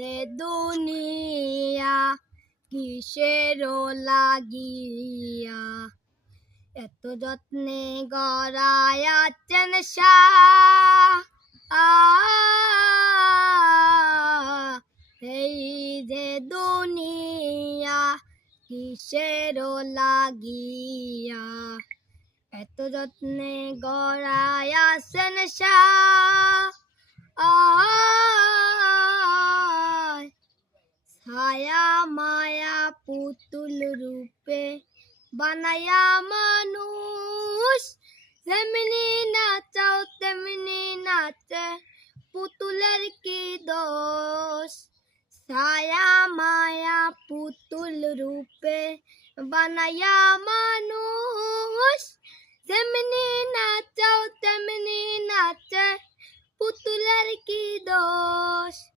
রে দুনিয়া কিসের লাগিয়া এত যত্নে গড়ায়াছেন এই যে দুনিয়া কিসের লাগিয়া এত যত্নে গড়ায়াছেন ছায়া মায়া পুতুল রূপে বানায়া মানুষ যেমনি নাচাও তেমনি নাচে পুতুলের কি দোষ ছায়া মায়া পুতুল রূপে বানায়া মানুষ যেমনি নাচাও তেমনি নাচে পুতুলের কি দোষ।